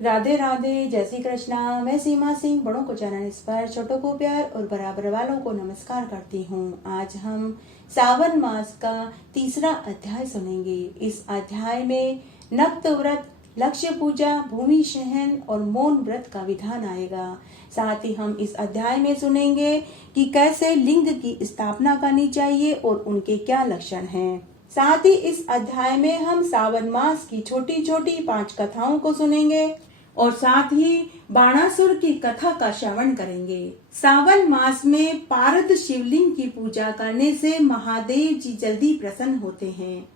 राधे राधे, जय श्री कृष्णा। मैं सीमा सिंह बड़ों को चरण स्पर्श, छोटों को प्यार और बराबर वालों को नमस्कार करती हूँ। आज हम सावन मास का तीसरा अध्याय सुनेंगे। इस अध्याय में नक्त व्रत, लक्ष्य पूजा, भूमि शहन और मौन व्रत का विधान आएगा। साथ ही हम इस अध्याय में सुनेंगे कि कैसे लिंग की स्थापना करनी चाहिए और उनके क्या लक्षण हैं। साथ ही इस अध्याय में हम सावन मास की छोटी छोटी 5 कथाओं को सुनेंगे और साथ ही बाणासुर की कथा का श्रवण करेंगे। सावन मास में पारद शिवलिंग की पूजा करने से महादेव जी जल्दी प्रसन्न होते हैं।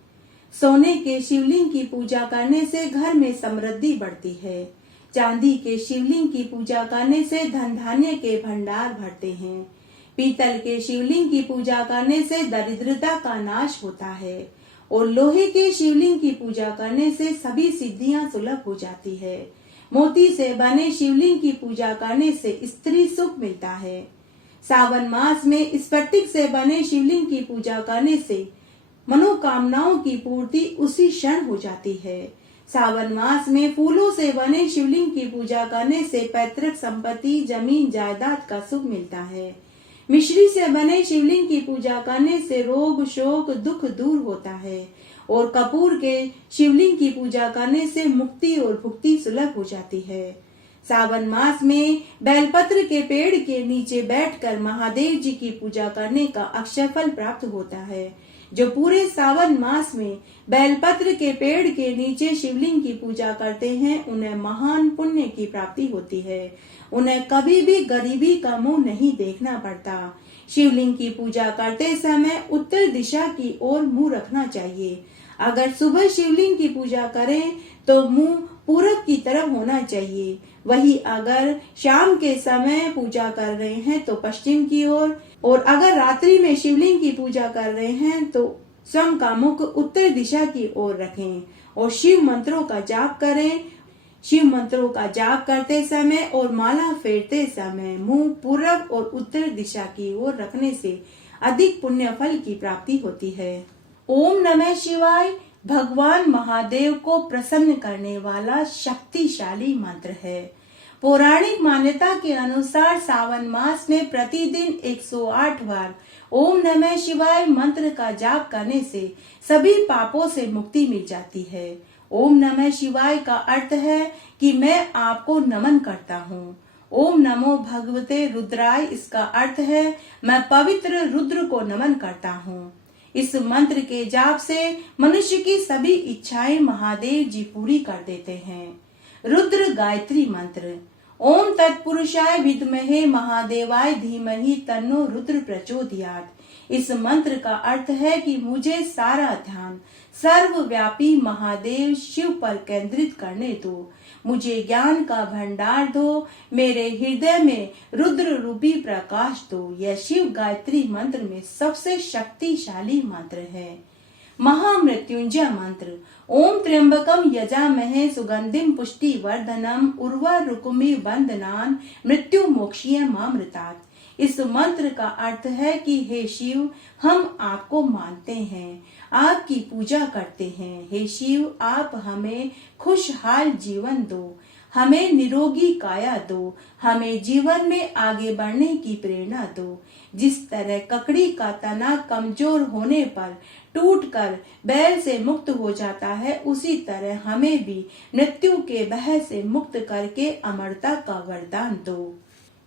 सोने के शिवलिंग की पूजा करने से घर में समृद्धि बढ़ती है। चांदी के शिवलिंग की पूजा करने से धन धान्य के भंडार भरते हैं। पीतल के शिवलिंग की पूजा करने से दरिद्रता का नाश होता है और लोहे के शिवलिंग की पूजा करने से सभी सिद्धियां सुलभ हो जाती है। मोती से बने शिवलिंग की पूजा करने से स्त्री सुख मिलता है। सावन मास में स्फटिक से बने शिवलिंग की पूजा करने से मनोकामनाओं की पूर्ति उसी क्षण हो जाती है। सावन मास में फूलों से बने शिवलिंग की पूजा करने से पैतृक संपत्ति, जमीन जायदाद का सुख मिलता है। मिश्री से बने शिवलिंग की पूजा करने से रोग, शोक, दुख दूर होता है और कपूर के शिवलिंग की पूजा करने से मुक्ति और भुक्ति सुलभ हो जाती है। सावन मास में बेलपत्र के पेड़ के नीचे बैठकर महादेव जी की पूजा करने का अक्षय फल प्राप्त होता है। जो पूरे सावन मास में बेलपत्र के पेड़ के नीचे शिवलिंग की पूजा करते हैं, उन्हें महान पुण्य की प्राप्ति होती है। उन्हें कभी भी गरीबी का मुंह नहीं देखना पड़ता। शिवलिंग की पूजा करते समय उत्तर दिशा की ओर मुंह रखना चाहिए। अगर सुबह शिवलिंग की पूजा करें तो मुंह पूरब की तरफ होना चाहिए। वही अगर शाम के समय पूजा कर रहे हैं तो पश्चिम की ओर, और अगर रात्रि में शिवलिंग की पूजा कर रहे हैं तो स्वयं का मुख उत्तर दिशा की ओर रखें और शिव मंत्रों का जाप करें। शिव मंत्रों का जाप करते समय और माला फेरते समय मुंह पूरब और उत्तर दिशा की ओर रखने से अधिक पुण्य फल की प्राप्ति होती है। ओम नमः शिवाय भगवान महादेव को प्रसन्न करने वाला शक्तिशाली मंत्र है। पौराणिक मान्यता के अनुसार सावन मास में प्रतिदिन 108 बार ओम नमः शिवाय मंत्र का जाप करने से सभी पापों से मुक्ति मिल जाती है। ओम नमः शिवाय का अर्थ है कि मैं आपको नमन करता हूँ। ओम नमो भगवते रुद्राय, इसका अर्थ है मैं पवित्र रुद्र को नमन करता हूँ। इस मंत्र के जाप से मनुष्य की सभी इच्छाएं महादेव जी पूरी कर देते हैं। रुद्र गायत्री मंत्र। ओम तत्पुरुषाय विद्महे महादेवाय धीमहि तन्नो रुद्र प्रचोदयात्। इस मंत्र का अर्थ है कि मुझे सारा ध्यान सर्वव्यापी महादेव शिव पर केंद्रित करने दो। मुझे ज्ञान का भंडार दो, मेरे हृदय में रुद्र रूपी प्रकाश दो। यह शिव गायत्री मंत्र में सबसे शक्तिशाली मंत्र है। महामृत्युंजय मंत्र। ओम त्र्यंबकम यजामहे सुगंधिम पुष्टिवर्धनम उर्वारुकमिव बंधनान् मृत्यु मोक्षयमामृतात्। इस मंत्र का अर्थ है कि हे शिव, हम आपको मानते हैं, आपकी पूजा करते हैं। हे शिव, आप हमें खुशहाल जीवन दो, हमें निरोगी काया दो, हमें जीवन में आगे बढ़ने की प्रेरणा दो। जिस तरह ककड़ी का तना कमजोर होने पर टूटकर बैल से मुक्त हो जाता है, उसी तरह हमें भी मृत्यु के भय से मुक्त करके अमरता का वरदान दो।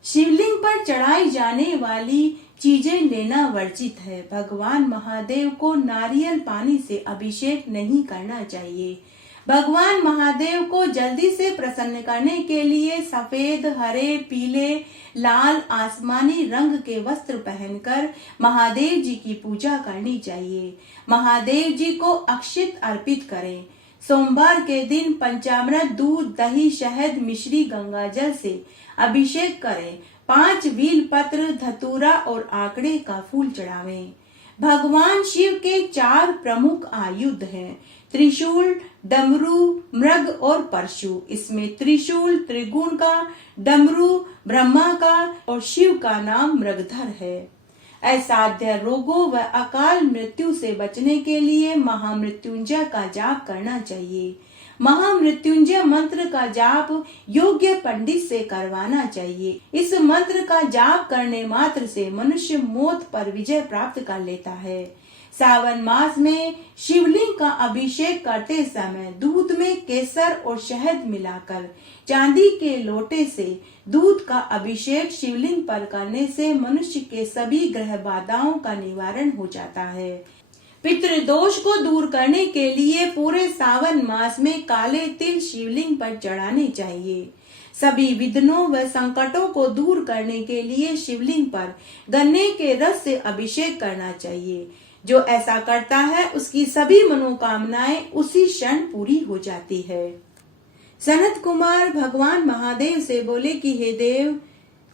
शिवलिंग पर चढ़ाई जाने वाली चीजें लेना वर्जित है। भगवान महादेव को नारियल पानी से अभिषेक नहीं करना चाहिए। भगवान महादेव को जल्दी से प्रसन्न करने के लिए सफेद, हरे, पीले, लाल, आसमानी रंग के वस्त्र पहनकर महादेव जी की पूजा करनी चाहिए। महादेव जी को अक्षित अर्पित करें। सोमवार के दिन पंचामृत, दूध, दही, शहद, मिश्री, गंगा जल से अभिषेक करें। 5 बील पत्र, धतूरा और आंकड़े का फूल चढ़ावें। भगवान शिव के 4 प्रमुख आयुध हैं, त्रिशूल, डमरू, मृग और परशु। इसमें त्रिशूल त्रिगुण का, डमरू ब्रह्मा का और शिव का नाम मृगधर है। असाध्य रोगों व अकाल मृत्यु से बचने के लिए महामृत्युंजय का जाप करना चाहिए। महामृत्युंजय मंत्र का जाप योग्य पंडित से करवाना चाहिए। इस मंत्र का जाप करने मात्र से मनुष्य मौत पर विजय प्राप्त कर लेता है। सावन मास में शिवलिंग का अभिषेक करते समय दूध में केसर और शहद मिलाकर चांदी के लोटे से दूध का अभिषेक शिवलिंग पर करने से मनुष्य के सभी ग्रह बाधाओं का निवारण हो जाता है। पितृदोष को दूर करने के लिए पूरे सावन मास में काले तिल शिवलिंग पर चढ़ाने चाहिए। सभी विघ्नों व संकटों को दूर करने के लिए शिवलिंग पर गन्ने के रस से अभिषेक करना चाहिए। जो ऐसा करता है उसकी सभी मनोकामनाएं उसी क्षण पूरी हो जाती है। सनत कुमार भगवान महादेव से बोले कि हे देव,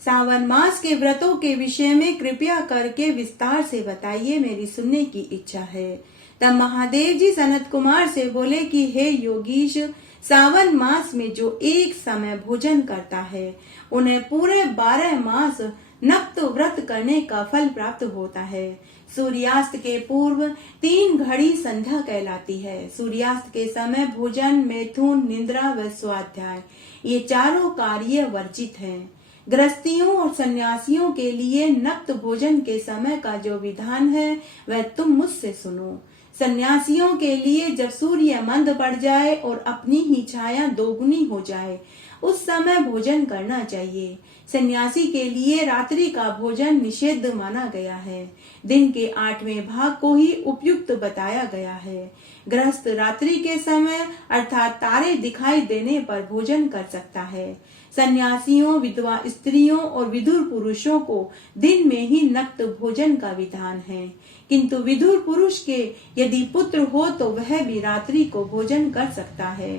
सावन मास के व्रतों के विषय में कृपया करके विस्तार से बताइए, मेरी सुनने की इच्छा है। तब महादेव जी सनत कुमार से बोले कि हे योगीश, सावन मास में जो एक समय भोजन करता है उन्हें पूरे 12 मास नक्त व्रत करने का फल प्राप्त होता है। सूर्यास्त के पूर्व 3 घड़ी संध्या कहलाती है। सूर्यास्त के समय भोजन, मैथुन, निद्रा व स्वाध्याय ये चारों कार्य वर्जित हैं। गृहस्थियों और सन्यासियों के लिए नक्त भोजन के समय का जो विधान है वह तुम मुझसे सुनो। सन्यासियों के लिए जब सूर्य मंद पड़ जाए और अपनी ही छाया दोगुनी हो जाए उस समय भोजन करना चाहिए। सन्यासी के लिए रात्रि का भोजन निषिद्ध माना गया है। दिन के 8वें भाग को ही उपयुक्त बताया गया है। गृहस्थ रात्रि के समय अर्थात तारे दिखाई देने पर भोजन कर सकता है। सन्यासियों, विधवा स्त्रियों और विधुर पुरुषों को दिन में ही नक्त भोजन का विधान है, किंतु विधुर पुरुष के यदि पुत्र हो तो वह भी रात्रि को भोजन कर सकता है,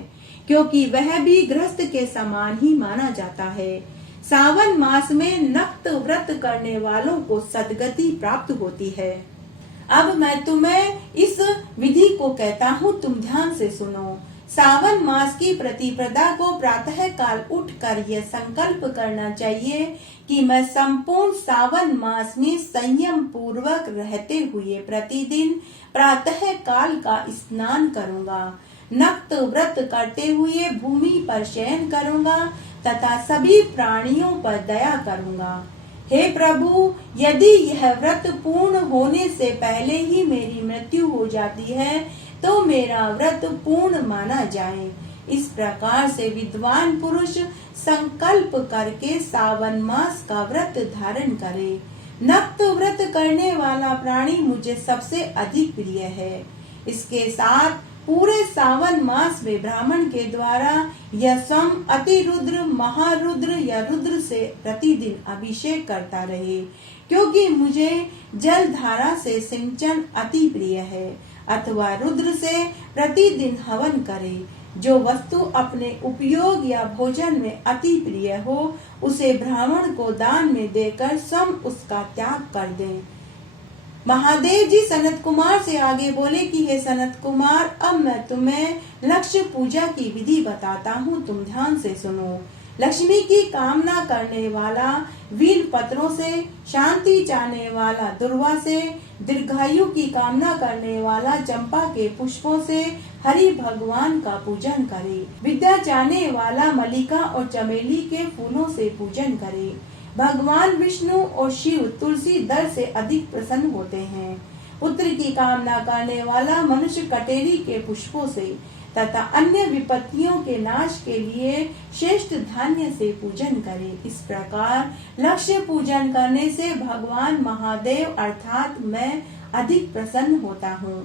क्योंकि वह भी गृहस्थ के समान ही माना जाता है। सावन मास में नक्त व्रत करने वालों को सद्गति प्राप्त होती है। अब मैं तुम्हें इस विधि को कहता हूँ, तुम ध्यान से सुनो। सावन मास की प्रतिपदा को प्रातः काल उठकर यह संकल्प करना चाहिए कि मैं संपूर्ण सावन मास में संयम पूर्वक रहते हुए प्रतिदिन प्रातः काल का स्नान करूंगा, नक्त व्रत करते हुए भूमि पर शयन करूंगा तथा सभी प्राणियों पर दया करूंगा। हे प्रभु, यदि यह व्रत पूर्ण होने से पहले ही मेरी मृत्यु हो जाती है तो मेरा व्रत पूर्ण माना जाए। इस प्रकार से विद्वान पुरुष संकल्प करके सावन मास का व्रत धारण करे। नक्त व्रत करने वाला प्राणी मुझे सबसे अधिक प्रिय है। इसके साथ पूरे सावन मास में ब्राह्मण के द्वारा यह सम अतिरुद्र, महारुद्र या रुद्र से प्रतिदिन अभिषेक करता रहे, क्योंकि मुझे जल धारा से सिंचन अति प्रिय है। अथवा रुद्र से प्रतिदिन हवन करे। जो वस्तु अपने उपयोग या भोजन में अति प्रिय हो उसे ब्राह्मण को दान में देकर स्वयं उसका त्याग कर दें। महादेव जी सनत कुमार से आगे बोले कि हे सनत कुमार, अब मैं तुम्हें लक्ष्य पूजा की विधि बताता हूँ, तुम ध्यान से सुनो। लक्ष्मी की कामना करने वाला वीर पत्रों से, शांति चाहने वाला दुर्वा से, दीर्घायु की कामना करने वाला चंपा के पुष्पों से हरि भगवान का पूजन करे। विद्या चाहने वाला मल्लिका और चमेली के फूलों से पूजन करे। भगवान विष्णु और शिव तुलसी दल से अधिक प्रसन्न होते हैं। पुत्र की कामना करने वाला मनुष्य कटेरी के पुष्पों से तथा अन्य विपत्तियों के नाश के लिए श्रेष्ठ धान्य से पूजन करे। इस प्रकार लक्ष्य पूजन करने से भगवान महादेव अर्थात मैं अधिक प्रसन्न होता हूँ।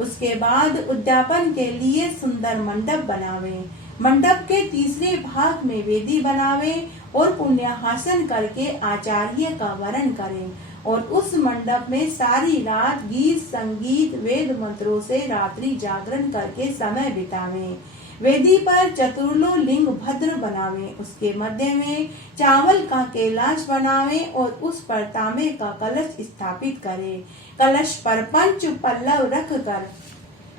उसके बाद उद्यापन के लिए सुंदर मंडप बनावे। मंडप के तीसरे भाग में वेदी बनावे और पुण्याहासन करके आचार्य का वरण करें और उस मंडप में सारी रात गीत संगीत वेद मंत्रों से रात्रि जागरण करके समय बितावें। वेदी पर चतुर्लो लिंग भद्र बनावें। उसके मध्य में चावल का कैलाश बनावें और उस पर तांबे का कलश स्थापित करें। कलश पर पंच पल्लव रख कर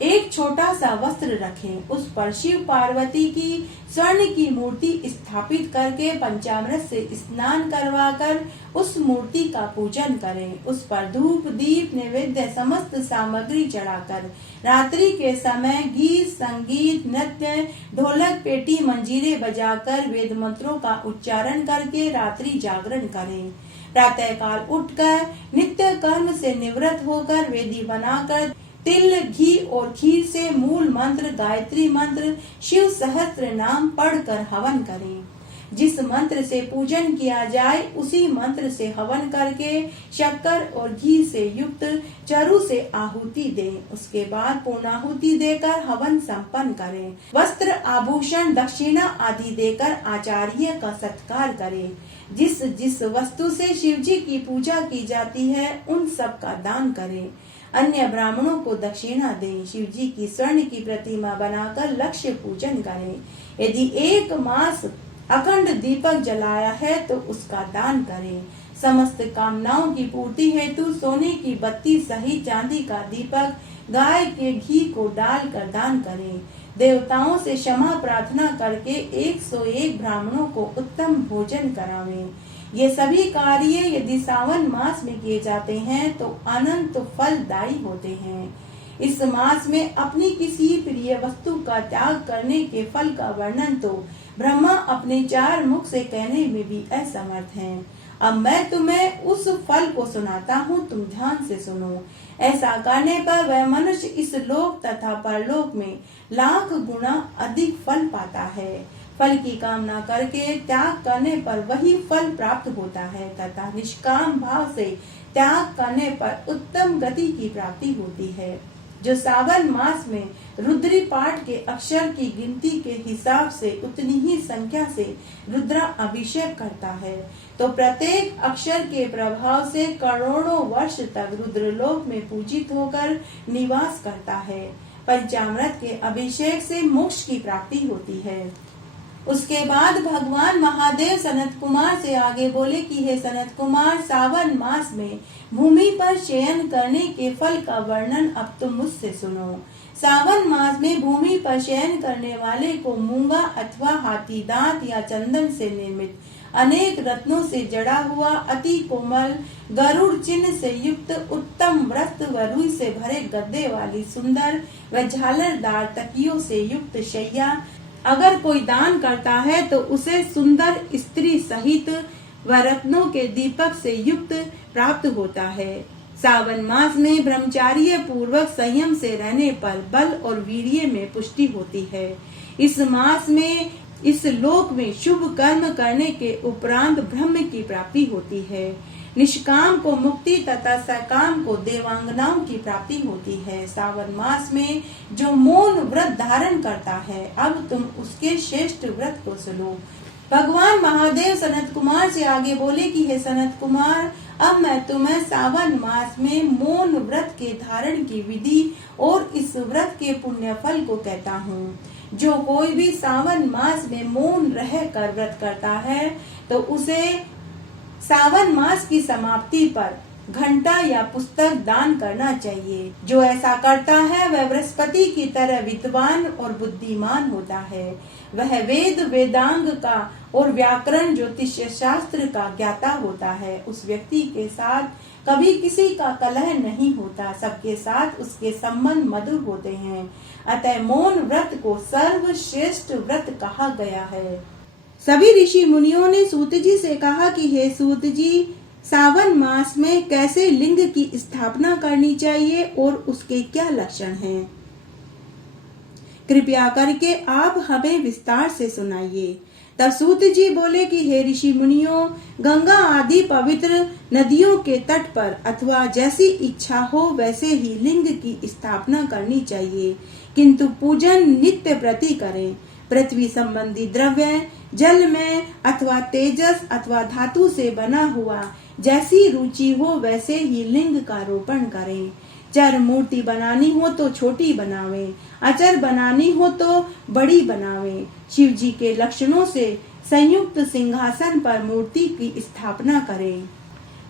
एक छोटा सा वस्त्र रखें, उस पर शिव पार्वती की स्वर्ण की मूर्ति स्थापित करके पंचामृत से स्नान करवाकर उस मूर्ति का पूजन करें। उस पर धूप दीप नैवेद्य समस्त सामग्री चढ़ाकर रात्रि के समय गीत संगीत नृत्य ढोलक पेटी मंजीरे बजाकर वेद मंत्रों का उच्चारण करके रात्रि जागरण करें। प्रातः काल उठकर नित्य कर्म से निवृत्त होकर वेदी बनाकर तिल घी और खीर से मूल मंत्र गायत्री मंत्र शिव सहस्त्र नाम पढ़कर हवन करें। जिस मंत्र से पूजन किया जाए उसी मंत्र से हवन करके शक्कर और घी से युक्त चरु से आहुति दें। उसके बाद पूर्णाहुति देकर हवन संपन्न करें। वस्त्र आभूषण दक्षिणा आदि देकर आचार्य का सत्कार करें। जिस जिस वस्तु से शिव जी की पूजा की जाती है उन सब का दान करें। अन्य ब्राह्मणों को दक्षिणा दें। शिव जी की स्वर्ण की प्रतिमा बनाकर लक्ष्य पूजन करें। यदि 1 मास अखंड दीपक जलाया है तो उसका दान करें। समस्त कामनाओं की पूर्ति हेतु सोने की बत्ती सहित चांदी का दीपक गाय के घी को डालकर दान करें। देवताओं से क्षमा प्रार्थना करके 101 ब्राह्मणों को उत्तम भोजन करावें। ये सभी कार्य यदि सावन मास में किए जाते हैं तो अनंत फलदायी होते हैं। इस मास में अपनी किसी प्रिय वस्तु का त्याग करने के फल का वर्णन तो ब्रह्मा अपने 4 मुख से कहने में भी असमर्थ हैं। अब मैं तुम्हें उस फल को सुनाता हूँ, तुम ध्यान से सुनो। ऐसा करने पर वह मनुष्य इस लोक तथा परलोक में लाख गुना अधिक फल पाता है। फल की कामना करके त्याग करने पर वही फल प्राप्त होता है तथा निष्काम भाव से त्याग करने पर उत्तम गति की प्राप्ति होती है। जो सावन मास में रुद्री पाठ के अक्षर की गिनती के हिसाब से उतनी ही संख्या से रुद्रा अभिषेक करता है तो प्रत्येक अक्षर के प्रभाव से करोड़ों वर्ष तक रुद्रलोक में पूजित होकर निवास करता है। पंचामृत के अभिषेक से मोक्ष की प्राप्ति होती है। उसके बाद भगवान महादेव सनत कुमार से आगे बोले कि हे सनत कुमार, सावन मास में भूमि पर शयन करने के फल का वर्णन अब तुम मुझसे सुनो। सावन मास में भूमि पर शयन करने वाले को मूंगा अथवा हाथी दांत या चंदन से निर्मित अनेक रत्नों से जड़ा हुआ अति कोमल गरुड़ चिन्ह से युक्त उत्तम वस्त्र व रुई से भरे गद्दे वाली सुंदर व झालरदार तकियों से युक्त शैया अगर कोई दान करता है तो उसे सुंदर स्त्री सहित व रत्नों के दीपक से युक्त प्राप्त होता है। सावन मास में ब्रह्मचार्य पूर्वक संयम से रहने पर बल और वीर्य में पुष्टि होती है। इस मास में इस लोक में शुभ कर्म करने के उपरांत ब्रह्म की प्राप्ति होती है। निष्काम को मुक्ति तथा सकाम को देवांगनाओं की प्राप्ति होती है। सावन मास में जो मौन व्रत धारण करता है, अब तुम उसके श्रेष्ठ व्रत को सुनो। भगवान महादेव सनत कुमार से आगे बोले कि हे सनत कुमार, अब मैं तुम्हें सावन मास में मौन व्रत के धारण की विधि और इस व्रत के पुण्य फल को कहता हूँ। जो कोई भी सावन मास में मौन रह कर व्रत करता है तो उसे सावन मास की समाप्ति पर घंटा या पुस्तक दान करना चाहिए। जो ऐसा करता है वह बृहस्पति की तरह विद्वान और बुद्धिमान होता है। वह वेद वेदांग का और व्याकरण ज्योतिष शास्त्र का ज्ञाता होता है। उस व्यक्ति के साथ कभी किसी का कलह नहीं होता, सबके साथ उसके संबंध मधुर होते हैं। अतः मौन व्रत को सर्वश्रेष्ठ व्रत कहा गया है। सभी ऋषि मुनियों ने सूत जी से कहा कि हे सूत जी, सावन मास में कैसे लिंग की स्थापना करनी चाहिए और उसके क्या लक्षण हैं? कृपया करके आप हमें विस्तार से सुनाइए। तब सूत जी बोले कि हे ऋषि मुनियों, गंगा आदि पवित्र नदियों के तट पर अथवा जैसी इच्छा हो वैसे ही लिंग की स्थापना करनी चाहिए, किंतु पूजन नित्य प्रति करें। पृथ्वी संबंधी द्रव्य जल में अथवा तेजस अथवा धातु से बना हुआ जैसी रुचि हो वैसे ही लिंग का रोपण करें। चर मूर्ति बनानी हो तो छोटी बनावें, अचर बनानी हो तो बड़ी बनावें। शिव जी के लक्षणों से संयुक्त सिंहासन पर मूर्ति की स्थापना करें।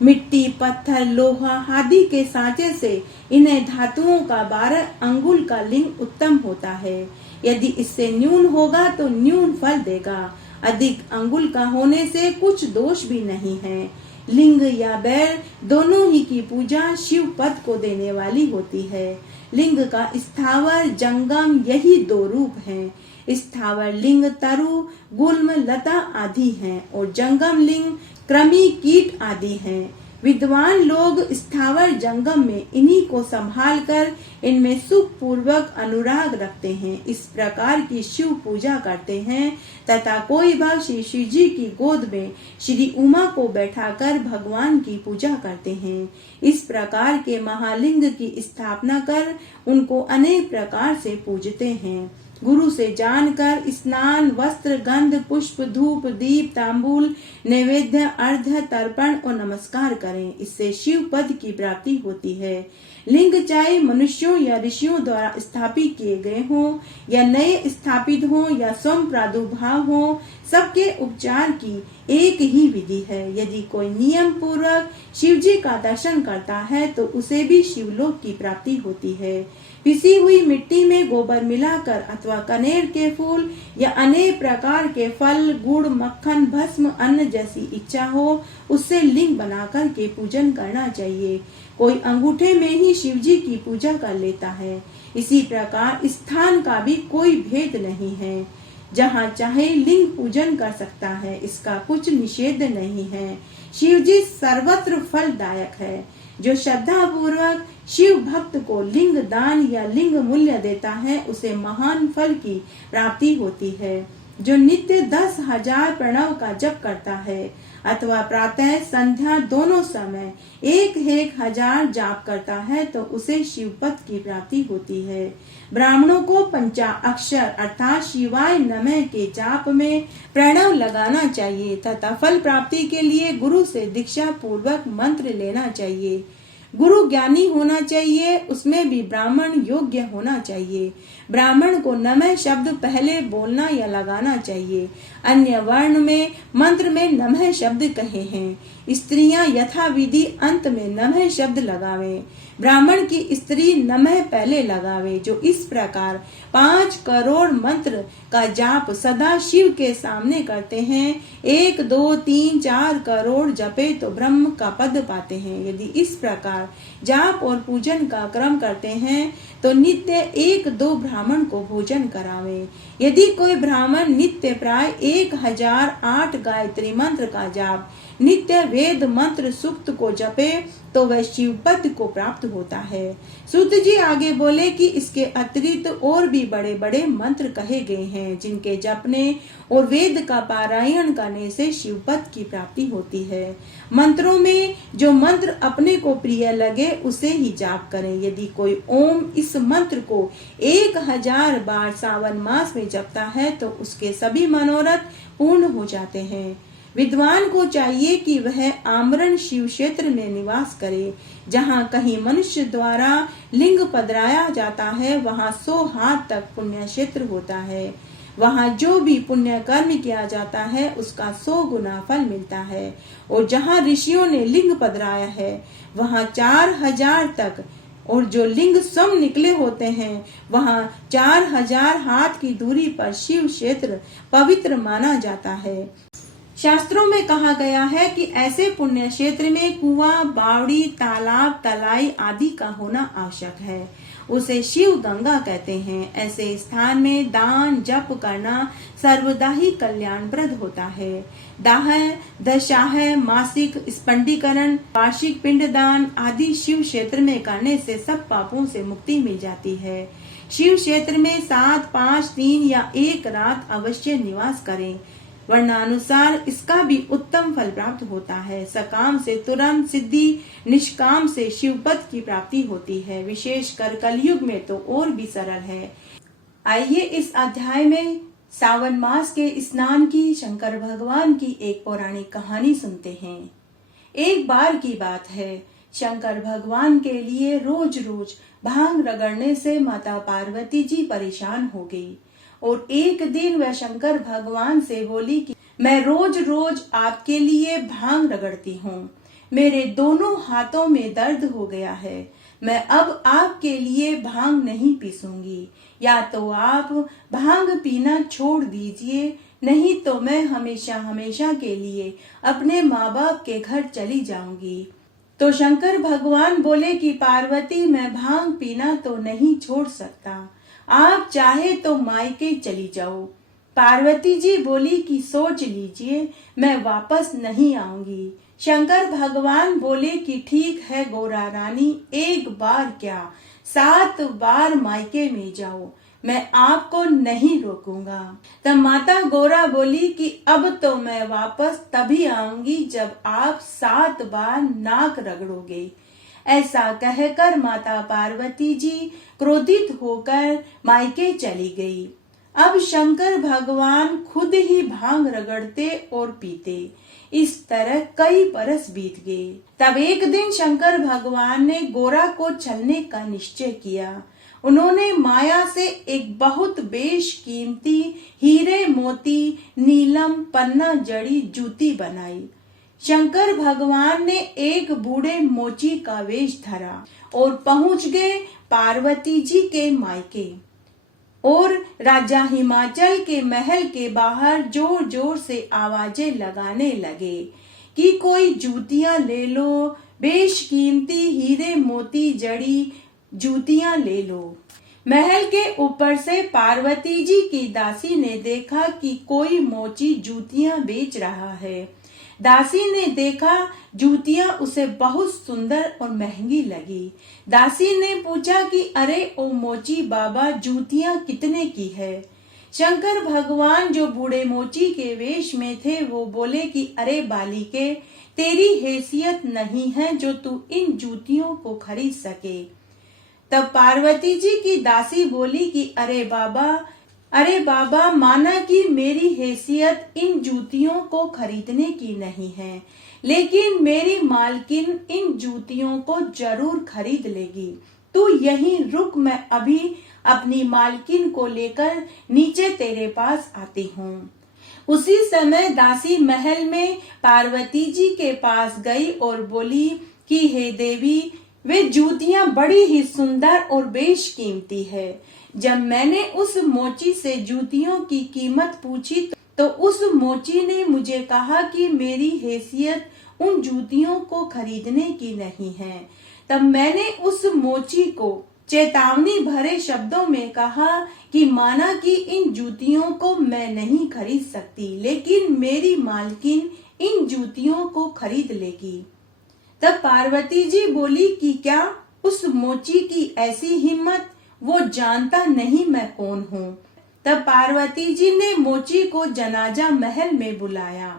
मिट्टी, पत्थर, लोहा आदि के सांचे से इन्हें धातुओं का 12 अंगुल का लिंग उत्तम होता है। यदि इससे न्यून होगा तो न्यून फल देगा। अधिक अंगुल का होने से कुछ दोष भी नहीं है। लिंग या बैर दोनों ही की पूजा शिव पद को देने वाली होती है। लिंग का स्थावर, जंगम यही 2 रूप हैं। स्थावर लिंग तरु, गुल्म, लता आदि हैं और जंगम लिंग कृमि, कीट आदि हैं। विद्वान लोग स्थावर जंगम में इन्हीं को संभाल कर इनमें सुख पूर्वक अनुराग रखते हैं। इस प्रकार की शिव पूजा करते हैं तथा कोई भाग श्री शिव जी की गोद में श्री उमा को बैठाकर भगवान की पूजा करते हैं। इस प्रकार के महालिंग की स्थापना कर उनको अनेक प्रकार से पूजते हैं। गुरु से जानकर स्नान, वस्त्र, गंध, पुष्प, धूप, दीप, तांबूल, नैवेद्य, अर्घ्य, तर्पण और नमस्कार करें। इससे शिव पद की प्राप्ति होती है। लिंग चाहे मनुष्यों या ऋषियों द्वारा स्थापित किए गए हों या नए स्थापित हों या स्वयं प्रादुर्भाव हों, सबके उपचार की एक ही विधि है। यदि कोई नियम पूर्वक शिव जी का दर्शन करता है तो उसे भी शिवलोक की प्राप्ति होती है। पिसी हुई मिट्टी में गोबर मिलाकर अथवा कनेर के फूल या अनेक प्रकार के फल, गुड़, मक्खन, भस्म, अन्न जैसी इच्छा हो उससे लिंग बनाकर के पूजन करना चाहिए। कोई अंगूठे में ही शिव जी की पूजा कर लेता है। इसी प्रकार स्थान का भी कोई भेद नहीं है। जहाँ चाहे लिंग पूजन कर सकता है, इसका कुछ निषेध नहीं है। शिव जी सर्वत्र फलदायक है। जो श्रद्धा पूर्वक शिव भक्त को लिंग दान या लिंग मूल्य देता है उसे महान फल की प्राप्ति होती है। जो नित्य 10,000 प्रणव का जप करता है अथवा प्रातः संध्या दोनों समय 1,000 जाप करता है तो उसे शिवपद की प्राप्ति होती है। ब्राह्मणों को पंचाक्षर अर्थात शिवाय नमः के जाप में प्रणव लगाना चाहिए तथा फल प्राप्ति के लिए गुरु से दीक्षा पूर्वक मंत्र लेना चाहिए। गुरु ज्ञानी होना चाहिए, उसमें भी ब्राह्मण योग्य होना चाहिए। ब्राह्मण को नमः शब्द पहले बोलना या लगाना चाहिए। अन्य वर्ण में मंत्र में नमः शब्द कहे हैं। स्त्रियां यथाविधि अंत में नमः शब्द लगावें। ब्राह्मण की स्त्री नमः पहले लगावे। जो इस प्रकार 5 करोड़ मंत्र का जाप सदा शिव के सामने करते हैं, 1, 2, 3, 4 करोड़ जपे तो ब्रह्म का पद पाते हैं। यदि इस प्रकार जाप और पूजन का क्रम करते हैं तो नित्य 1-2 ब्राह्मण को भोजन करावें। यदि कोई ब्राह्मण नित्य प्राय 1008 गायत्री मंत्र का जाप, नित्य वेद मंत्र सूक्त को जपे तो वह शिव पद को प्राप्त होता है। सूत जी आगे बोले कि इसके अतिरिक्त और भी बड़े बड़े मंत्र कहे गए हैं जिनके जपने और वेद का पारायण करने से शिव पद की प्राप्ति होती है। मंत्रों में जो मंत्र अपने को प्रिय लगे उसे ही जाप करें। यदि कोई ओम इस मंत्र को 1000 बार सावन मास में जपता है तो उसके सभी मनोरथ पूर्ण हो जाते हैं। विद्वान को चाहिए कि वह आमरण शिव क्षेत्र में निवास करे। जहाँ कहीं मनुष्य द्वारा लिंग पधराया जाता है वहाँ 100 हाथ तक पुण्य क्षेत्र होता है। वहाँ जो भी पुण्य कर्म किया जाता है उसका 100 गुना फल मिलता है। और जहाँ ऋषियों ने लिंग पधराया है वहाँ 4000 तक, और जो लिंग स्वयं निकले होते हैं वहाँ 4000 हाथ की दूरी पर शिव क्षेत्र पवित्र माना जाता है। शास्त्रों में कहा गया है कि ऐसे पुण्य क्षेत्र में कुआं, बावड़ी, तालाब, तलाई आदि का होना आवश्यक है। उसे शिव गंगा कहते हैं। ऐसे स्थान में दान जप करना सर्वदा ही कल्याणप्रद होता है। दाह, दशाह, मासिक स्पंडीकरण, वार्षिक पिंडदान आदि शिव क्षेत्र में करने से सब पापों से मुक्ति मिल जाती है। शिव क्षेत्र में 7, 5, 3 या 1 रात अवश्य निवास करें। वर्णानुसार इसका भी उत्तम फल प्राप्त होता है। सकाम से तुरंत सिद्धि, निष्काम से शिवपद की प्राप्ति होती है। विशेषकर कलयुग में तो और भी सरल है। आइए इस अध्याय में सावन मास के स्नान की शंकर भगवान की एक पौराणिक कहानी सुनते हैं। एक बार की बात है, शंकर भगवान के लिए रोज रोज भांग रगड़ने से माता पार्वती जी परेशान हो गई और एक दिन वह शंकर भगवान से बोली कि मैं रोज रोज आपके लिए भांग रगड़ती हूँ, मेरे दोनों हाथों में दर्द हो गया है। मैं अब आपके लिए भांग नहीं पीसूंगी। या तो आप भांग पीना छोड़ दीजिए, नहीं तो मैं हमेशा हमेशा के लिए अपने माँ बाप के घर चली जाऊंगी। तो शंकर भगवान बोले कि पार्वती, मैं भांग पीना तो नहीं छोड़ सकता, आप चाहे तो मायके चली जाओ। पार्वती जी बोली कि सोच लीजिए, मैं वापस नहीं आऊंगी। शंकर भगवान बोले कि ठीक है गौरा रानी, एक बार क्या 7 बार मायके में जाओ, मैं आपको नहीं रोकूंगा। तब माता गौरा बोली कि अब तो मैं वापस तभी आऊंगी जब आप 7 बार नाक रगड़ोगे। ऐसा कहकर माता पार्वती जी क्रोधित होकर मायके चली गई। अब शंकर भगवान खुद ही भांग रगड़ते और पीते। इस तरह कई बरस बीत गए। तब एक दिन शंकर भगवान ने गोरा को छलने का निश्चय किया। उन्होंने माया से एक बहुत बेशकीमती हीरे मोती नीलम पन्ना जड़ी जूती बनाई। शंकर भगवान ने एक बूढ़े मोची का वेश धरा और पहुंच गए पार्वती जी के मायके। और राजा हिमाचल के महल के बाहर जोर जोर से आवाजें लगाने लगे कि कोई जूतियां ले लो, बेशकीमती हीरे मोती जड़ी जूतियां ले लो। महल के ऊपर से पार्वती जी की दासी ने देखा कि कोई मोची जूतियां बेच रहा है। दासी ने देखा जूतियां उसे बहुत सुंदर और महंगी लगी। दासी ने पूछा कि अरे ओ मोची बाबा, जूतियां कितने की है? शंकर भगवान जो बूढ़े मोची के वेश में थे वो बोले कि अरे बालिके, तेरी हैसियत नहीं है जो तू इन जूतियों को खरीद सके। तब पार्वती जी की दासी बोली कि अरे बाबा, माना कि मेरी हैसियत इन जूतियों को खरीदने की नहीं है, लेकिन मेरी मालकिन इन जूतियों को जरूर खरीद लेगी। तू यहीं रुक, मैं अभी अपनी मालकिन को लेकर नीचे तेरे पास आती हूँ। उसी समय दासी महल में पार्वती जी के पास गई और बोली कि हे देवी, वे जूतियां बड़ी ही सुंदर और बेशकीमती है। जब मैंने उस मोची से जूतियों की कीमत पूछी तो उस मोची ने मुझे कहा कि मेरी हैसियत उन जूतियों को खरीदने की नहीं है। तब मैंने उस मोची को चेतावनी भरे शब्दों में कहा कि माना कि इन जूतियों को मैं नहीं खरीद सकती, लेकिन मेरी मालकिन इन जूतियों को खरीद लेगी। तब पार्वती जी बोली कि क्या उस मोची की ऐसी हिम्मत, वो जानता नहीं मैं कौन हूँ। तब पार्वती जी ने मोची को जनाजा महल में बुलाया।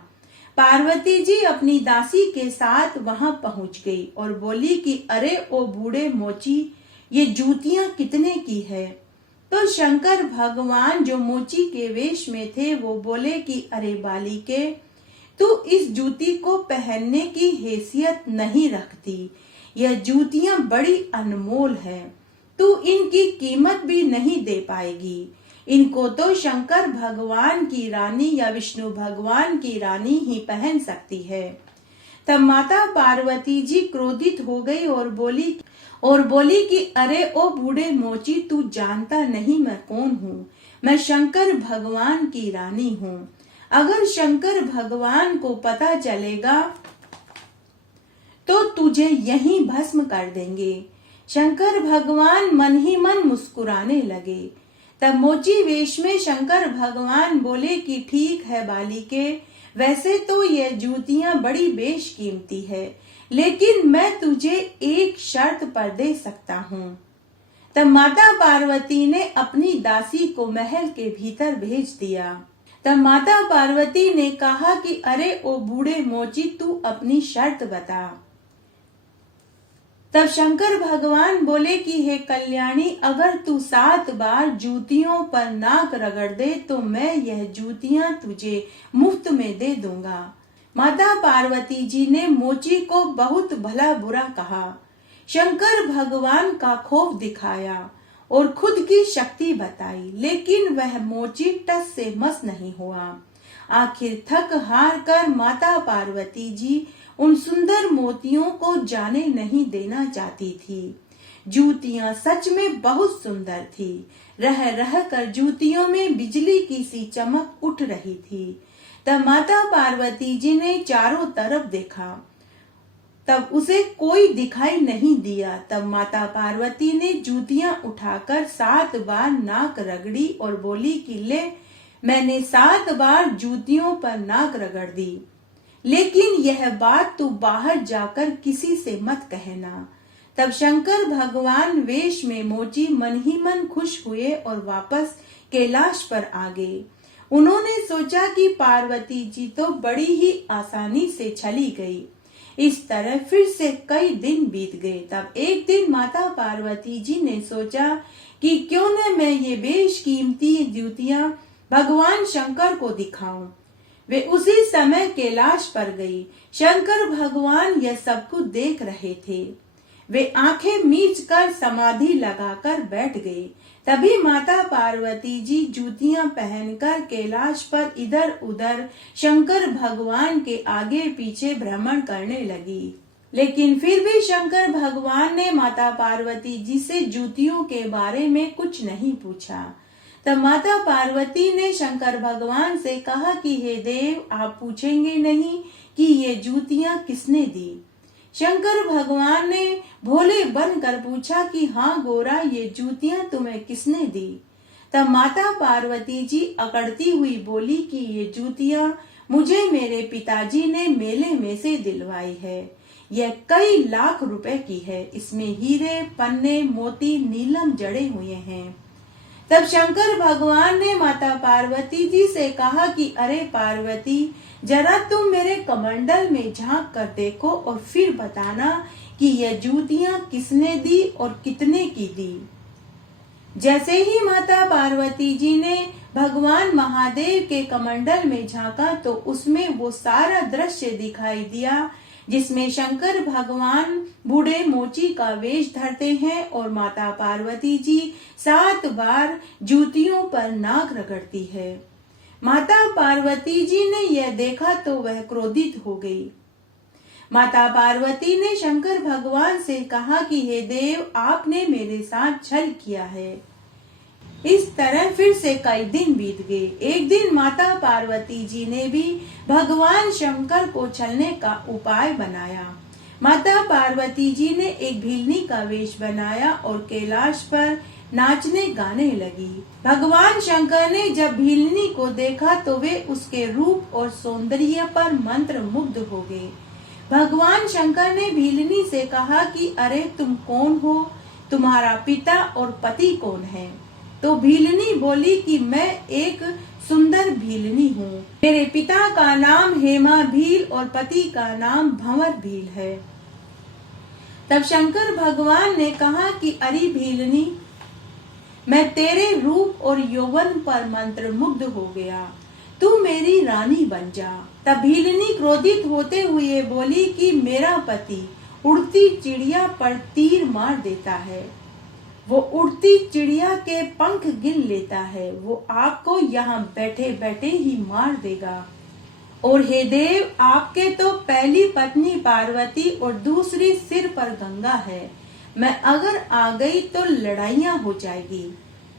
पार्वती जी अपनी दासी के साथ वहां पहुंच गई और बोली कि अरे ओ बूढ़े मोची, ये जूतियां कितने की है? तो शंकर भगवान जो मोची के वेश में थे वो बोले कि अरे बालिके, तू इस जूती को पहनने की हैसियत नहीं रखती। यह जूतियां बड़ी अनमोल है, तू इनकी कीमत भी नहीं दे पाएगी। इनको तो शंकर भगवान की रानी या विष्णु भगवान की रानी ही पहन सकती है। तब माता पार्वती जी क्रोधित हो गई और बोली कि अरे ओ बूढ़े मोची, तू जानता नहीं मैं कौन हूँ। मैं शंकर भगवान की रानी हूँ। अगर शंकर भगवान को पता चलेगा तो तुझे यहीं भस्म कर देंगे। शंकर भगवान मन ही मन मुस्कुराने लगे। तब मोची वेश में शंकर भगवान बोले कि ठीक है बालिके, वैसे तो ये जूतियां बड़ी बेशकीमती है, लेकिन मैं तुझे एक शर्त पर दे सकता हूँ। तब माता पार्वती ने अपनी दासी को महल के भीतर भेज दिया। तब माता पार्वती ने कहा कि अरे ओ बूढ़े मोची, तू अपनी शर्त बता। तब शंकर भगवान बोले कि हे कल्याणी, अगर तू 7 बार जूतियों पर नाक रगड़ दे तो मैं यह जूतियां तुझे मुफ्त में दे दूंगा। माता पार्वती जी ने मोची को बहुत भला बुरा कहा, शंकर भगवान का खौफ दिखाया और खुद की शक्ति बताई, लेकिन वह मोची टस से मस नहीं हुआ। आखिर थक हार कर माता पार्वती जी उन सुंदर मोतियों को जाने नहीं देना चाहती थी। जूतियां सच में बहुत सुंदर थी। रह रह कर जूतियों में बिजली की सी चमक उठ रही थी। तब माता पार्वती जी ने चारों तरफ देखा, तब उसे कोई दिखाई नहीं दिया। तब माता पार्वती ने जूतियां उठाकर 7 बार नाक रगड़ी और बोली कि ले, मैंने 7 बार जूतियों पर नाक रगड़ दी, लेकिन यह बात तू बाहर जाकर किसी से मत कहना। तब शंकर भगवान वेश में मोची मन ही मन खुश हुए और वापस कैलाश पर आ गए। उन्होंने सोचा कि पार्वती जी तो बड़ी ही आसानी से चली गई। इस तरह फिर से कई दिन बीत गए। तब एक दिन माता पार्वती जी ने सोचा कि क्यों न मैं ये बेशकीमती जूतियां भगवान शंकर को दिखाऊं। वे उसी समय कैलाश पर गई। शंकर भगवान यह सब कुछ देख रहे थे। वे आंखें मीच कर समाधि लगाकर बैठ गए। तभी माता पार्वती जी जूतियां पहनकर कैलाश पर इधर उधर शंकर भगवान के आगे पीछे भ्रमण करने लगी। लेकिन फिर भी शंकर भगवान ने माता पार्वती जी से जूतियों के बारे में कुछ नहीं पूछा। तब माता पार्वती ने शंकर भगवान से कहा कि हे देव, आप पूछेंगे नहीं कि ये जूतियां किसने दी। शंकर भगवान ने भोले बनकर पूछा कि हाँ गोरा, ये जूतियां तुम्हें किसने दी। तब माता पार्वती जी अकड़ती हुई बोली कि ये जूतियां मुझे मेरे पिताजी ने मेले में से दिलवाई है। यह कई लाख रुपए की है। इसमें हीरे, पन्ने, मोती, नीलम जड़े हुए हैं। तब शंकर भगवान ने माता पार्वती जी से कहा कि अरे पार्वती, जरा तुम मेरे कमंडल में झांक कर देखो और फिर बताना कि यह जूतियां किसने दी और कितने की दी। जैसे ही माता पार्वती जी ने भगवान महादेव के कमंडल में झांका तो उसमें वो सारा दृश्य दिखाई दिया जिसमें शंकर भगवान बूढ़े मोची का वेश धरते हैं और माता पार्वती जी 7 बार जूतियों पर नाक रगड़ती है। माता पार्वती जी ने यह देखा तो वह क्रोधित हो गई। माता पार्वती ने शंकर भगवान से कहा कि हे देव, आपने मेरे साथ छल किया है। इस तरह फिर से कई दिन बीत गए। एक दिन माता पार्वती जी ने भी भगवान शंकर को छलने का उपाय बनाया। माता पार्वती जी ने एक भीलनी का वेश बनाया और कैलाश पर नाचने गाने लगी। भगवान शंकर ने जब भीलनी को देखा तो वे उसके रूप और सौंदर्य पर मंत्र मुग्ध हो गए। भगवान शंकर ने भीलनी से कहा कि अरे तुम कौन हो, तुम्हारा पिता और पति कौन है। तो भीलनी बोली कि मैं एक सुंदर भीलनी हूँ। मेरे पिता का नाम हेमा भील और पति का नाम भंवर भील है। तब शंकर भगवान ने कहा कि अरे भीलनी, मैं तेरे रूप और यौवन पर मंत्र मुग्ध हो गया, तू मेरी रानी बन जा। तब भीलनी क्रोधित होते हुए बोली कि मेरा पति उड़ती चिड़िया पर तीर मार देता है, वो उड़ती चिड़िया के पंख गिन लेता है, वो आपको यहाँ बैठे बैठे ही मार देगा। और हे देव, आपके तो पहली पत्नी पार्वती और दूसरी सिर पर गंगा है, मैं अगर आ गई तो लड़ाइयां हो जाएगी।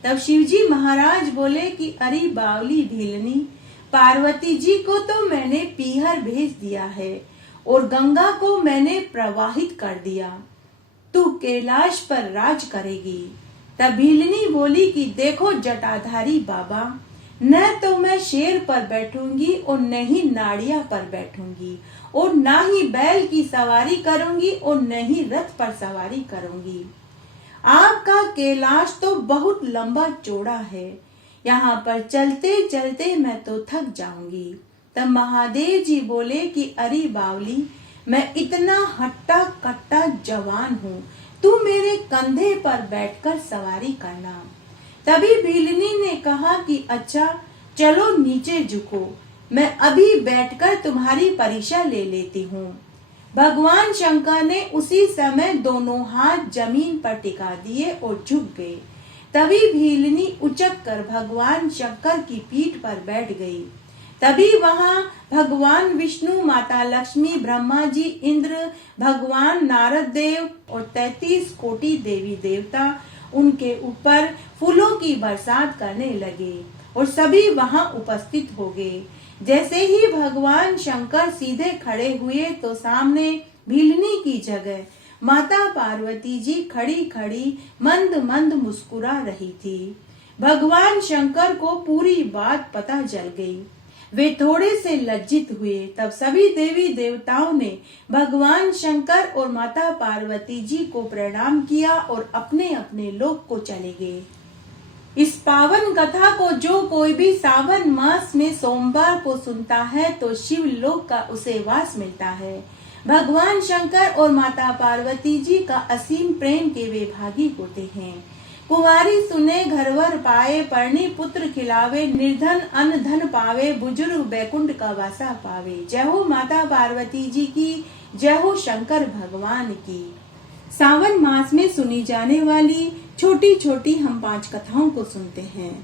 तब शिवजी महाराज बोले कि अरे बावली भीलनी, पार्वती जी को तो मैंने पीहर भेज दिया है और गंगा को मैंने प्रवाहित कर दिया, तू कैलाश पर राज करेगी। तब भीलनी बोली कि देखो जटाधारी बाबा, न तो मैं शेर पर बैठूंगी और न ही नाड़िया पर बैठूंगी और न ही बैल की सवारी करूंगी और न ही रथ पर सवारी करूंगी। आपका कैलाश तो बहुत लंबा चौड़ा है, यहाँ पर चलते चलते मैं तो थक जाऊंगी। तब महादेव जी बोले कि अरे बावली, मैं इतना हट्टा कट्टा जवान हूँ, तू मेरे कंधे पर बैठकर सवारी करना। तभी भीलनी ने कहा कि अच्छा चलो नीचे झुको, मैं अभी बैठकर तुम्हारी परीक्षा ले लेती हूँ। भगवान शंकर ने उसी समय दोनों हाथ जमीन पर टिका दिए और झुक गए। तभी भीलनी उचक कर भगवान शंकर की पीठ पर बैठ गई। तभी वहां भगवान विष्णु, माता लक्ष्मी, ब्रह्मा जी, इंद्र, भगवान नारद देव और 33 कोटि देवी देवता उनके ऊपर फूलों की बरसात करने लगे और सभी वहां उपस्थित हो गए। जैसे ही भगवान शंकर सीधे खड़े हुए तो सामने भीलनी की जगह माता पार्वती जी खड़ी खड़ी मंद मंद मुस्कुरा रही थी। भगवान शंकर को पूरी बात पता चल गई। वे थोड़े से लज्जित हुए। तब सभी देवी देवताओं ने भगवान शंकर और माता पार्वती जी को प्रणाम किया और अपने अपने लोक को चले गए। इस पावन कथा को जो कोई भी सावन मास में सोमवार को सुनता है तो शिव लोक का उसे वास मिलता है। भगवान शंकर और माता पार्वती जी का असीम प्रेम के वे भागी होते हैं। कुंवारी सुने घरवर पाए, परणी पुत्र खिलावे, निर्धन अन्न धन पावे, बुजुर्ग बैकुंठ का वासा पावे। जय हो माता पार्वती जी की, जय हो शंकर भगवान की। सावन मास में सुनी जाने वाली छोटी छोटी हम 5 कथाओं को सुनते हैं।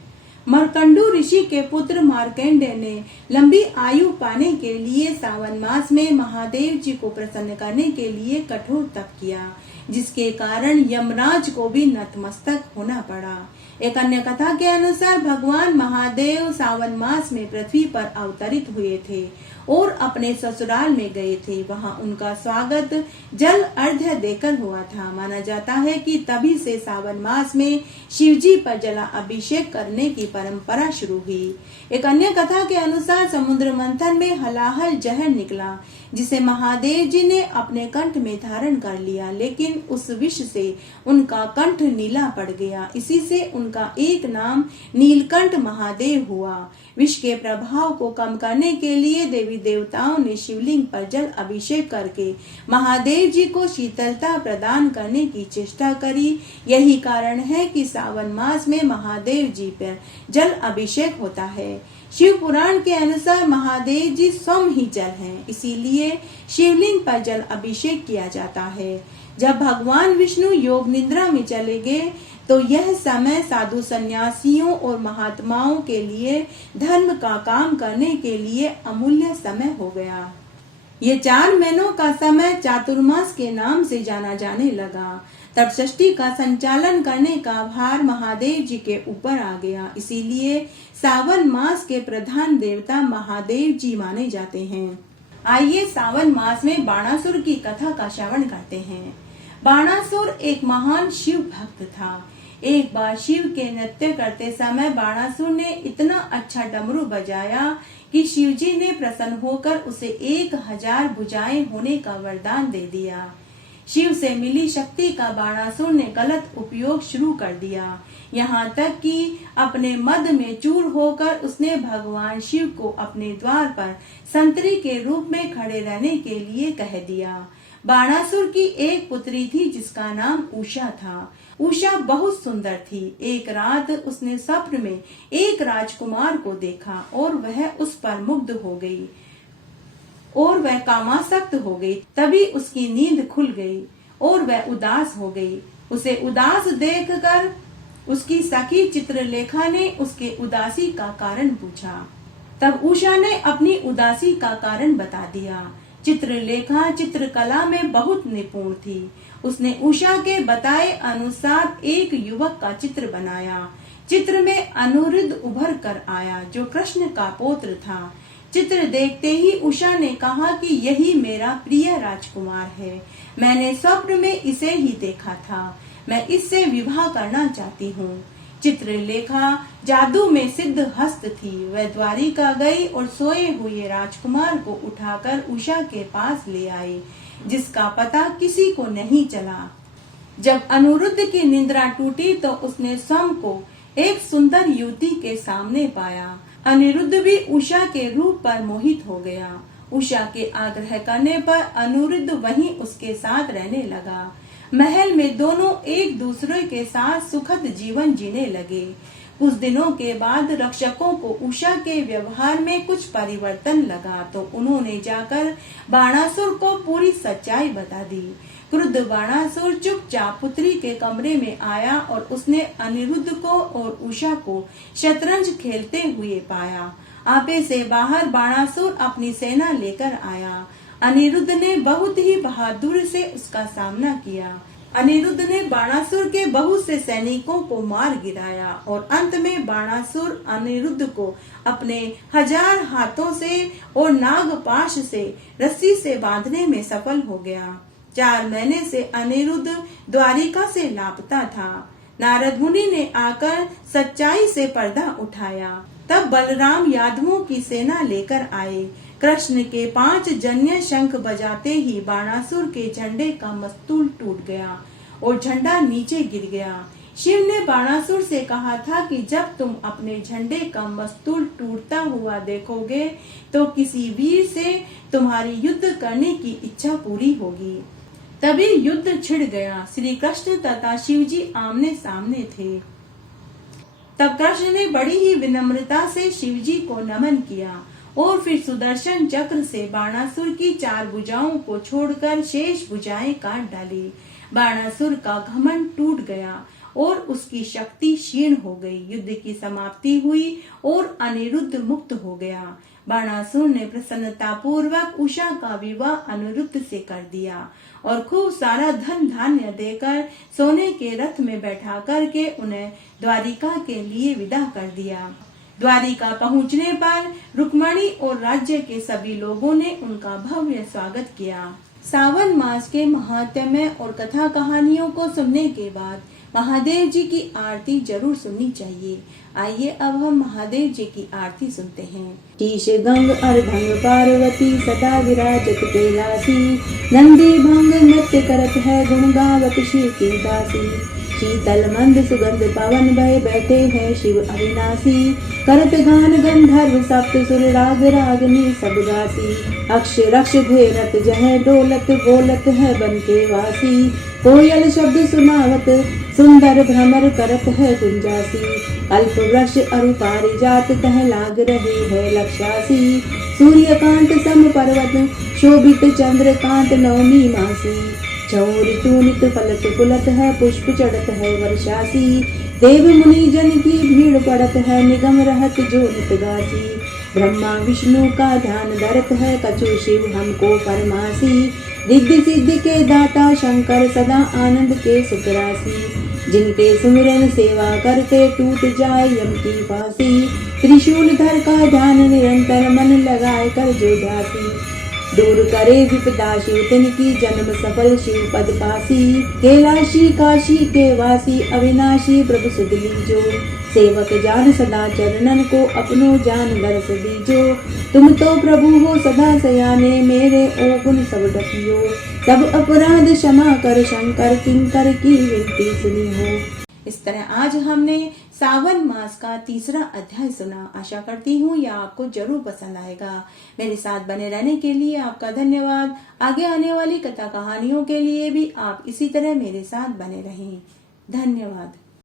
मार्कंडू ऋषि के पुत्र मार्कंडेय ने लंबी आयु पाने के लिए सावन मास में महादेव जी को प्रसन्न करने के लिए कठोर तप किया, जिसके कारण यमराज को भी नतमस्तक होना पड़ा। एक अन्य कथा के अनुसार भगवान महादेव सावन मास में पृथ्वी पर अवतरित हुए थे और अपने ससुराल में गए थे। वहां उनका स्वागत जल अर्घ्य देकर हुआ था। माना जाता है कि तभी से सावन मास में शिवजी पर जला अभिषेक करने की परंपरा शुरू हुई। एक अन्य कथा के अनुसार समुद्र मंथन में हलाहल जहर निकला, जिसे महादेव जी ने अपने कंठ में धारण कर लिया, लेकिन उस विष से उनका कंठ नीला पड़ गया। इसी से उनका एक नाम नीलकंठ महादेव हुआ। विष के प्रभाव को कम करने के लिए देवी देवताओं ने शिवलिंग पर जल अभिषेक करके महादेव जी को शीतलता प्रदान करने की चेष्टा करी। यही कारण है कि सावन मास में महादेव जी पर जल अभिषेक होता है। शिव पुराण के अनुसार महादेव जी स्वयं ही जल हैं, इसीलिए शिवलिंग पर जल अभिषेक किया जाता है। जब भगवान विष्णु योग निद्रा में चले गए तो यह समय साधु सन्यासियों और महात्माओं के लिए धर्म का काम करने के लिए अमूल्य समय हो गया। ये 4 महीनों का समय चातुर्मास के नाम से जाना जाने लगा। तब षष्ठी का संचालन करने का भार महादेव जी के ऊपर आ गया, इसीलिए सावन मास के प्रधान देवता महादेव जी माने जाते हैं। आइए सावन मास में बाणासुर की कथा का श्रवण करते हैं। बाणासुर एक महान शिव भक्त था। एक बार शिव के नृत्य करते समय बाणासुर ने इतना अच्छा डमरू बजाया कि शिवजी ने प्रसन्न होकर उसे 1000 भुजाएं होने का वरदान दे दिया। शिव से मिली शक्ति का बाणासुर ने गलत उपयोग शुरू कर दिया, यहाँ तक कि अपने मद में चूर होकर उसने भगवान शिव को अपने द्वार पर संतरी के रूप में खड़े रहने के लिए कह दिया। बाणासुर की एक पुत्री थी जिसका नाम उषा था। उषा बहुत सुंदर थी। एक रात उसने स्वप्न में एक राजकुमार को देखा और वह उस पर मुग्ध हो गई और वह कामासक्त हो गई। तभी उसकी नींद खुल गई और वह उदास हो गई। उसे उदास देखकर उसकी सखी चित्रलेखा ने उसके उदासी का कारण पूछा। तब उषा ने अपनी उदासी का कारण बता दिया। चित्रलेखा चित्रकला में बहुत निपुण थी। उसने उषा के बताए अनुसार एक युवक का चित्र बनाया। चित्र में अनिरुद्ध उभर कर आया, जो कृष्ण का पौत्र था। चित्र देखते ही उषा ने कहा कि यही मेरा प्रिय राजकुमार है। मैंने स्वप्न में इसे ही देखा था। मैं इससे विवाह करना चाहती हूँ। चित्रलेखा जादू में सिद्ध हस्त थी। वह द्वारिका गई और सोए हुए राजकुमार को उठाकर उषा के पास ले आई, जिसका पता किसी को नहीं चला। जब अनिरुद्ध की निद्रा टूटी तो उसने स्वयं को एक सुंदर युवती के सामने पाया। अनिरुद्ध भी उषा के रूप पर मोहित हो गया। उषा के आग्रह करने पर अनिरुद्ध वहीं उसके साथ रहने लगा। महल में दोनों एक दूसरे के साथ सुखद जीवन जीने लगे। कुछ दिनों के बाद रक्षकों को उषा के व्यवहार में कुछ परिवर्तन लगा तो उन्होंने जाकर बाणासुर को पूरी सच्चाई बता दी। क्रुद्ध बाणासुर चुपचाप पुत्री के कमरे में आया और उसने अनिरुद्ध को और उषा को शतरंज खेलते हुए पाया। आपे से बाहर बाणासुर अपनी सेना लेकर आया। अनिरुद्ध ने बहुत ही बहादुर से उसका सामना किया। अनिरुद्ध ने बाणासुर के बहुत से सैनिकों को मार गिराया और अंत में बाणासुर अनिरुद्ध को अपने 1000 हाथों से और नागपाश से रस्सी से बांधने में सफल हो गया। 4 महीने से अनिरुद्ध द्वारिका से लापता था। नारद मुनि ने आकर सच्चाई से पर्दा उठाया। तब बलराम यादवों की सेना लेकर आए। कृष्ण के 5 जन्य शंख बजाते ही बाणासुर के झंडे का मस्तूल टूट गया और झंडा नीचे गिर गया। शिव ने बाणासुर से कहा था कि जब तुम अपने झंडे का मस्तूल टूटता हुआ देखोगे तो किसी वीर से तुम्हारी युद्ध करने की इच्छा पूरी होगी। तभी युद्ध छिड़ गया। श्री कृष्ण तथा शिव जी आमने सामने थे। तब कृष्ण ने बड़ी ही विनम्रता से शिव जी को नमन किया और फिर सुदर्शन चक्र से बाणासुर की 4 भुजाओं को छोड़कर शेष भुजाएं काट डाली। बाणासुर का घमंड टूट गया और उसकी शक्ति क्षीण हो गई। युद्ध की समाप्ति हुई और अनिरुद्ध मुक्त हो गया। बाणासुर ने प्रसन्नता पूर्वक उषा का विवाह अनिरुद्ध से कर दिया और खूब सारा धन धान्य देकर सोने के रथ में बैठा करके उन्हें द्वारिका के लिए विदा कर दिया। द्वारिका पहुंचने पर रुक्मणी और राज्य के सभी लोगों ने उनका भव्य स्वागत किया। सावन मास के महात्म्य और कथा कहानियों को सुनने के बाद महादेव जी की आरती जरूर सुननी चाहिए। आइए अब हम महादेव जी की आरती सुनते हैं। शीश गंग अर्धंग पार्वती सदा विराजत कैलासी, नंदी भंग नृत्य करत है गुण गावत शिव की दासी। शीतल मंद सुगंध पवन भय बैठे हैं शिव अविनाशी, करत गान गंधर्व सप्त सुर राग रागनी सब गासी। अक्ष रक्ष घेरत जह डोलत बोलत है बन के वासी, कोयल शब्द सुनावत सुंदर भ्रमर करत है गुंजासी। अल्प वृक्ष अरु पारिजात तह लाग रही है लक्षासी, सूर्यकांत सम पर्वत शोभित चंद्रकांत नवमी मासी। चौरितु नित फलत फुलत है पुष्प चढ़त है वर्षासी, देव मुनि जन की भीड़ पड़त है निगम रहत जो नित गासी। ब्रह्मा विष्णु का ध्यान धरत है कछु शिव हमको फरमासी, रिद्धि सिद्धि के दाता शंकर सदा आनंद के सुख राशि। जिनके सुमिरन सेवा करते टूट जाए यम की फांसी, त्रिशूल धर का ध्यान निरंतर मन लगाए कर जो ध्यासी। दूर करे विपदा शिव तिनकी जन्म सफल शिव पद पासी, कैलाशी काशी के वासी अविनाशी प्रभु सुध लीजो। सेवक जान सदा चरणन को अपनो जान दरस दीजो। तुम तो प्रभु हो सदा सयाने मेरे ओ गुण सब ढकियो। सब अपराध क्षमा कर शंकर किंकर की विनती सुनी हो। इस तरह आज हमने सावन मास का 3रा अध्याय सुना। आशा करती हूँ यह आपको जरूर पसंद आएगा। मेरे साथ बने रहने के लिए आपका धन्यवाद। आगे आने वाली कथा कहानियों के लिए भी आप इसी तरह मेरे साथ बने रहें। धन्यवाद।